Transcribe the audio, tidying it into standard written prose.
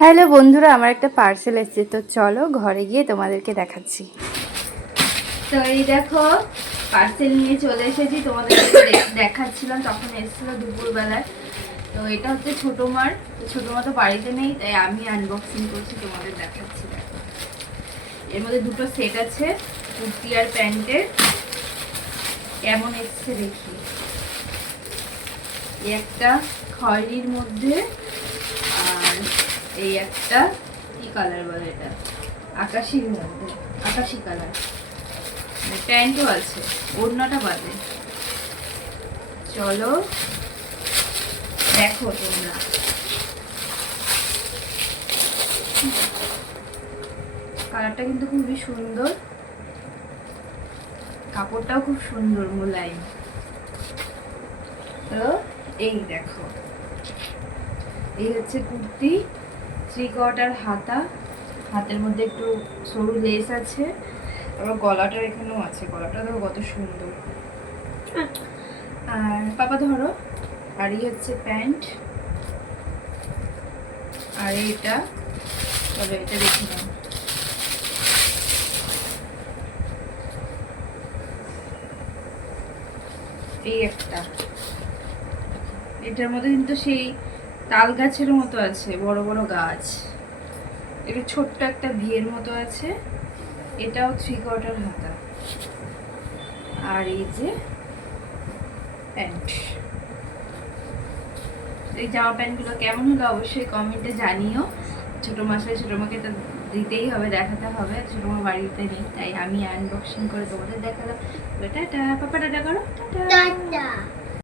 Hello বন্ধুরা, আমার একটা পার্সেল এসেছে, তো চলো ঘরে গিয়ে তোমাদেরকে দেখাচ্ছি। তো এই দেখো, পার্সেল নিয়ে চলে এসেছি। তোমাদেরকে দেখাচ্ছিলাম, তখন এসেছিলো দুপুরবেলায়। তো এটা হচ্ছে ছোটো মার। তো ছোটো মা তো বাড়িতে নেই, তাই আমি আনবক্সিং করছি, তোমাদের দেখাচ্ছি। দেখো, এর মধ্যে দুটো সেট আছে, কুর্তি আর প্যান্টের। কেমন এসছে দেখি। এই একটা খয়েরির মধ্যে, আর এই একটা কি কালার বলে এটা, আকাশির মধ্যে, আকাশি কালার। প্যান্টও আছে, ওড়নাটা বাদে। চলো দেখো তোমরা। কালারটা কিন্তু খুবই সুন্দর, কাপড়টাও খুব সুন্দর, মোলায়েম। তো এই দেখো, এই হচ্ছে কুর্তি, 3/4 হাতা, হাতের মধ্যে একটু সরু লেস আছে। আবার গলাটার এখানেও আছে, গলাটা দেখো কত সুন্দর। আর পাপা ধরো। আর এই হচ্ছে প্যান্ট, আর এটা, তবে এটা দেখি না, এই একটা। এটার মধ্যে কিন্তু সেই তাল গাছের মতো আছে, বড় বড় গাছ। এটা ছোট্ট একটা ভিয়ের মতো আছে। এটাও 3/4 হাতা। আর এই যে প্যান্ট। এই জামা প্যান্টগুলো কেমন হলো অবশ্যই কমেন্টে জানিও। ছোটো মাসে ছোটো মাকে তো দিতেই হবে, দেখাতে হবে। ছোটো মা বাড়িতে নেই, তাই আমি আনবক্সিং করে তোমাদের দেখালাম। টাটা, পাপা টাটা করো, টাটা।